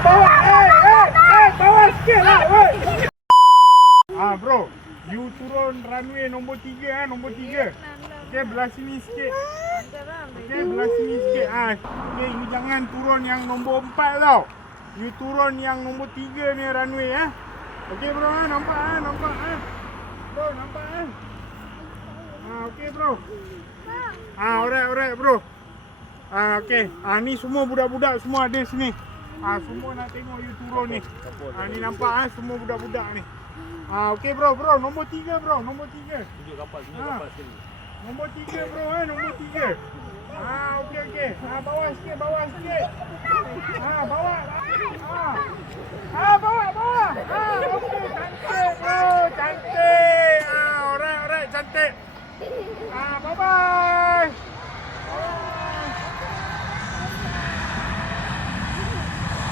Bawa. Bawa sikit lah. Bro. You turun runway nombor 3 nombor 3. Okey, belah sini sikit. Okey, belah sini sikit. Okey, you jangan turun yang nombor 4 tau. You turun yang nombor 3 ni runway Okey bro, nampak Bro, nampak okey bro. Alright bro. Okey. Ni semua budak-budak semua ada sini. Semua nak tengok you turun ni. Ni nampak semua budak-budak ni. Okey bro, nombor 3 bro, nombor 3. Tunjuk kapal sekali. Nombor 3 bro, nombor 3. Okey. Bawah sikit. Bawa.